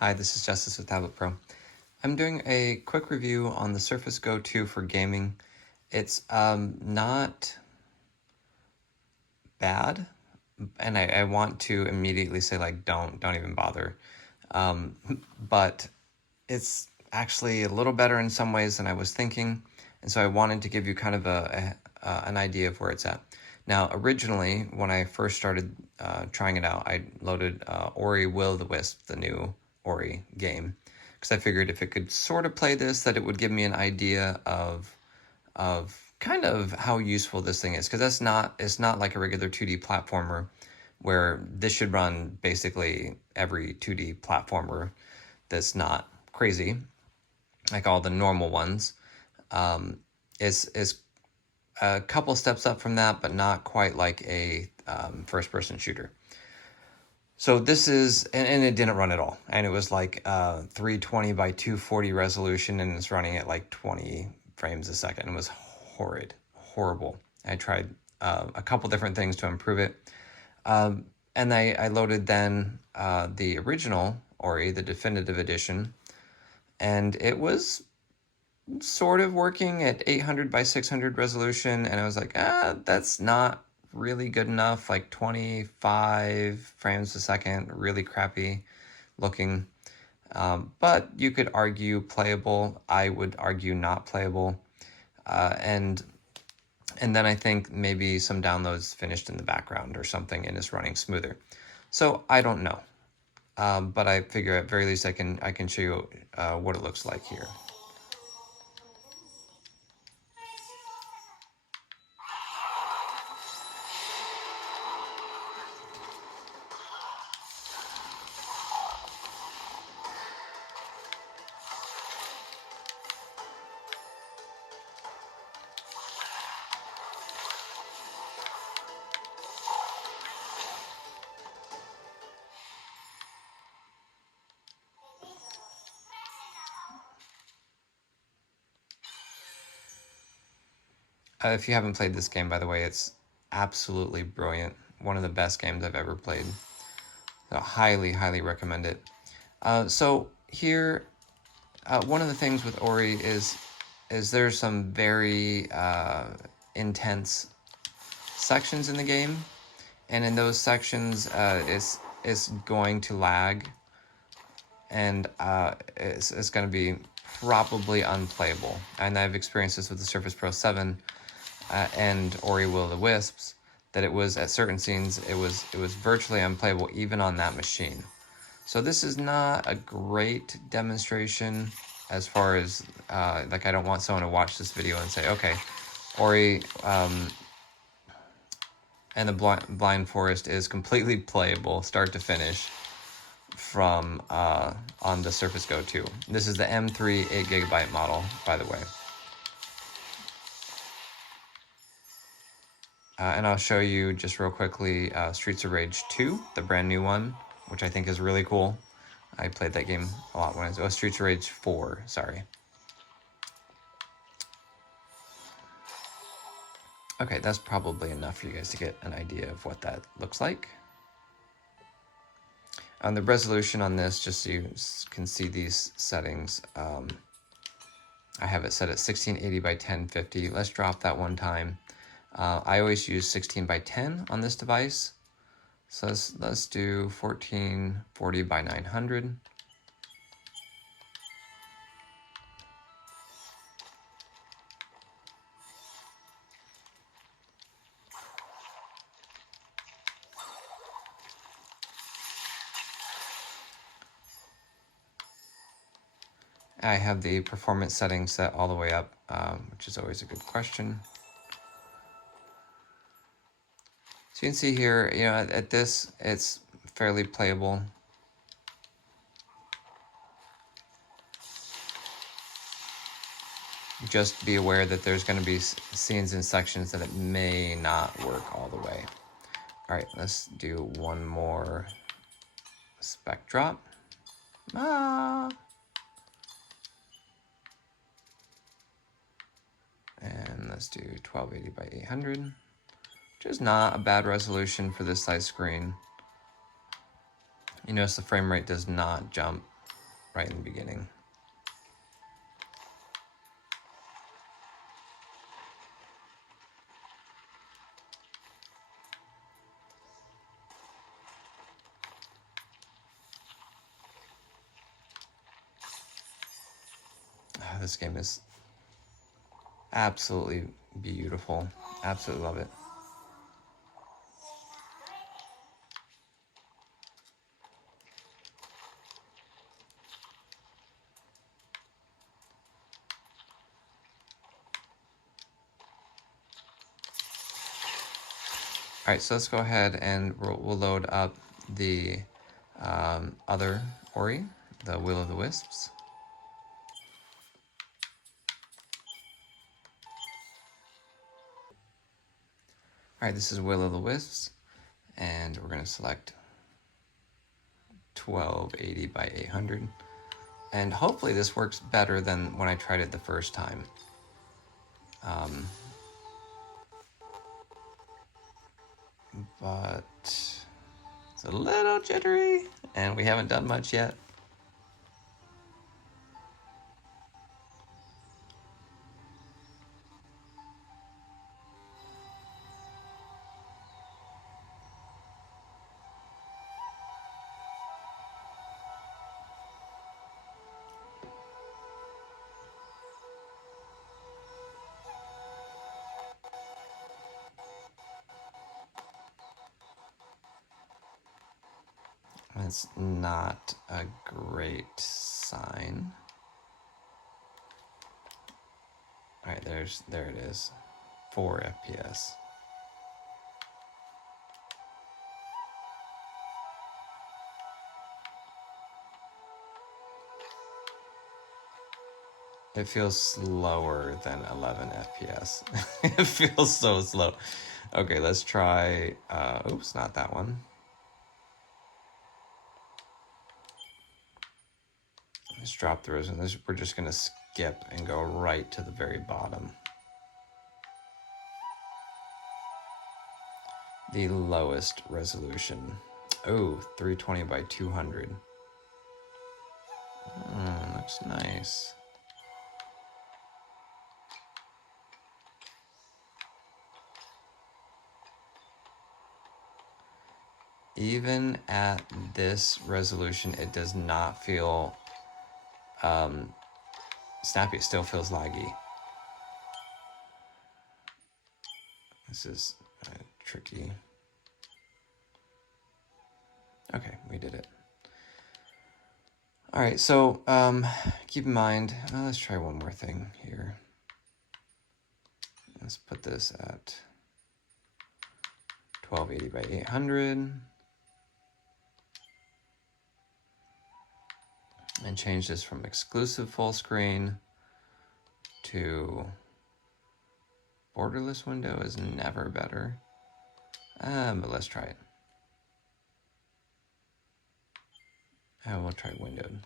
Hi, this is Justice with Tablet Pro. I'm doing a quick review on the Surface Go 2 for gaming. It's not bad, and I want to immediately say, like, don't even bother. But it's actually a little better in some ways than I was thinking, and so I wanted to give you kind of an idea of where it's at. Now, originally, when I first started trying it out, I loaded Ori Will the Wisp, the new Ori game, because I figured if it could sort of play this, that it would give me an idea of kind of how useful this thing is, because it's not like a regular 2D platformer where this should run basically every 2D platformer that's not crazy, like all the normal ones. Is a couple steps up from that, but not quite like a first-person shooter. So this is, and it didn't run at all. And it was like 320 by 240 resolution, and it's running at like 20 frames a second. It was horrible. I tried a couple different things to improve it. And I loaded then the original Ori, the definitive edition, and it was sort of working at 800 by 600 resolution, and I was like, that's not really good enough, like 25 frames a second, really crappy looking. But you could argue playable. I would argue not playable. And then I think maybe some downloads finished in the background or something and is running smoother. So I don't know. But I figure at very least I can show you what it looks like here. If you haven't played this game, by the way, it's absolutely brilliant. One of the best games I've ever played. So highly recommend it. So here, one of the things with Ori is there's some very intense sections in the game, and in those sections, it's going to lag, and it's going to be probably unplayable. And I've experienced this with the Surface Pro 7 and Ori Will of the Wisps, that it was at certain scenes it was virtually unplayable even on that machine. So this is not a great demonstration as far as like, I don't want someone to watch this video and say, okay, Ori and the Blind Forest is completely playable start to finish from on the Surface Go 2. This is the M3 8GB model, by the way. And I'll show you just real quickly Streets of Rage 2, the brand new one, which I think is really cool. I played that game a lot when I was... Streets of Rage 4, sorry. Okay, that's probably enough for you guys to get an idea of what that looks like. On the resolution on this, just so you can see these settings, I have it set at 1680 by 1050. Let's drop that one time. I always use 16 by 10 on this device. So let's do 1440 by 900. I have the performance settings set all the way up, which is always a good question. So you can see here, you know, at this, it's fairly playable. Just be aware that there's going to be scenes and sections that it may not work all the way. All right, let's do one more spec drop. And let's do 1280 by 800, which is not a bad resolution for this size screen. You notice the frame rate does not jump right in the beginning. This game is absolutely beautiful. Absolutely love it. All right, so let's go ahead and we'll load up the other Ori, the Will of the Wisps. All right, this is Will of the Wisps, and we're going to select 1280 by 800. And hopefully this works better than when I tried it the first time. But it's a little jittery, and we haven't done much yet. It's not a great sign. All right, there it is, 4 FPS. It feels slower than 11 FPS. It feels so slow. Okay, let's try, oops, not that one. Let's drop the resolution. We're just gonna skip and go right to the very bottom. The lowest resolution. Oh, 320 by 200. Looks nice. Even at this resolution, it does not feel snappy. It still feels laggy. This is tricky. Okay, we did it. All right, so keep in mind, let's try one more thing here. Let's put this at 1280 by 800. And change this from exclusive full screen to borderless window is never better. But let's try it. And we'll try windowed.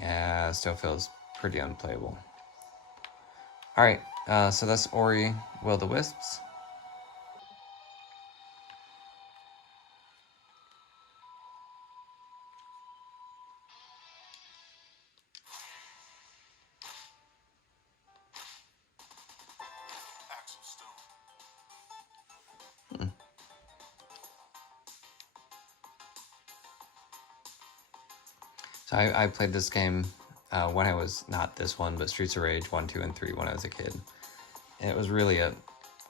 Yeah, still feels pretty unplayable. All right, so that's Ori, Will of the Wisps. So I played this game when I was, not this one, but Streets of Rage 1, 2, and 3 when I was a kid. And it was really a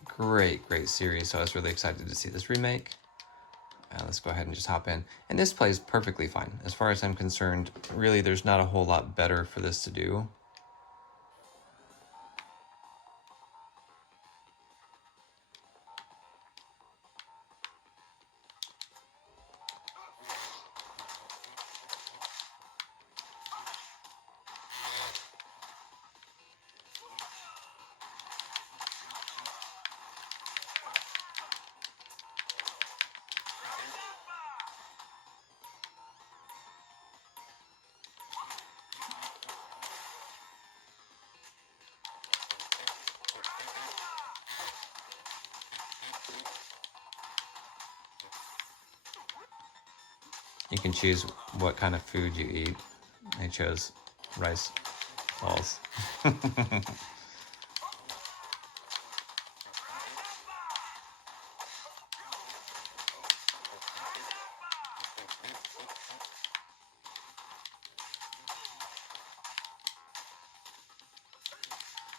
great series, so I was really excited to see this remake. Let's go ahead and just hop in. And this plays perfectly fine. As far as I'm concerned, really there's not a whole lot better for this to do. You can choose what kind of food you eat. I chose rice balls.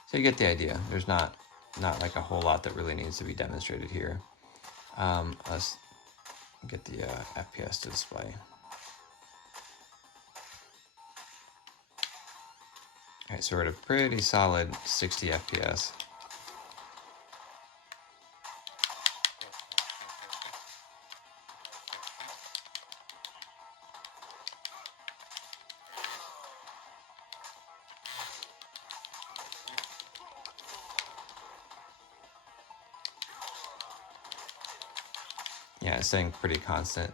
So you get the idea. There's not like a whole lot that really needs to be demonstrated here. Let's get the FPS to display. All right, so we're at a pretty solid 60 FPS. Yeah, it's staying pretty constant.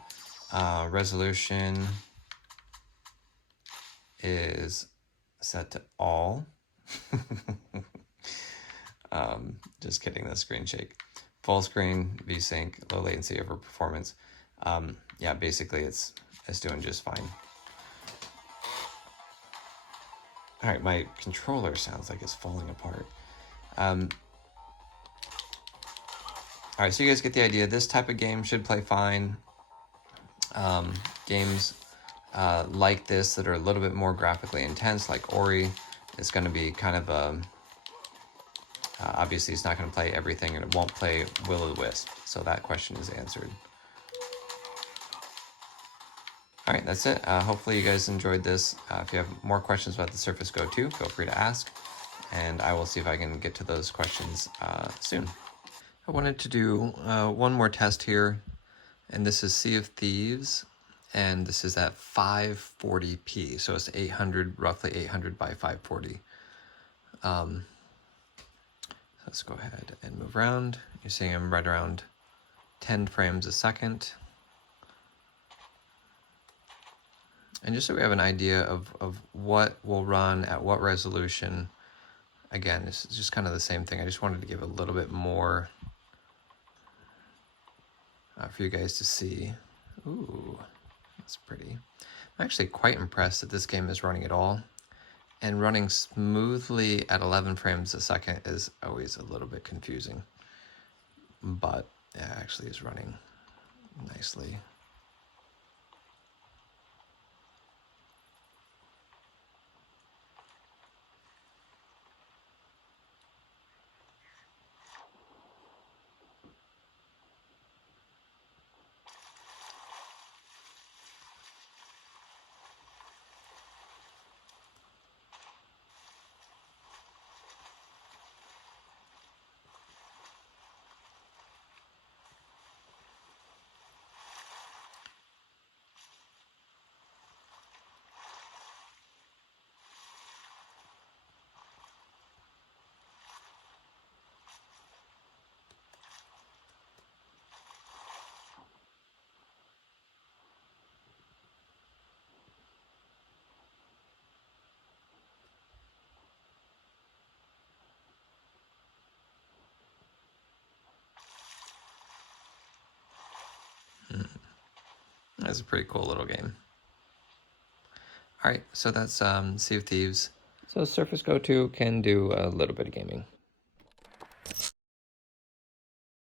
Resolution is set to all. Just kidding, the screen shake. Full screen, VSync, low latency over performance. Yeah, basically it's doing just fine. All right, my controller sounds like it's falling apart. All right, so you guys get the idea. This type of game should play fine. Games like this that are a little bit more graphically intense, like Ori, is going to be kind of a... obviously, it's not going to play everything, and it won't play Will-O-the-Wisp, so that question is answered. All right, that's it. Hopefully you guys enjoyed this. If you have more questions about the Surface Go 2, feel free to ask, and I will see if I can get to those questions soon. I wanted to do one more test here, and this is Sea of Thieves, and this is at 540p, so it's 800, roughly 800 by 540. Let's go ahead and move around. You're seeing I'm right around 10 frames a second. And just so we have an idea of what will run at what resolution, again, this is just kind of the same thing. I just wanted to give a little bit more for you guys to see. Ooh, that's pretty. I'm actually quite impressed that this game is running at all. And running smoothly at 11 frames a second is always a little bit confusing. But it actually is running nicely. That's a pretty cool little game. All right, so that's Sea of Thieves. So Surface Go 2 can do a little bit of gaming.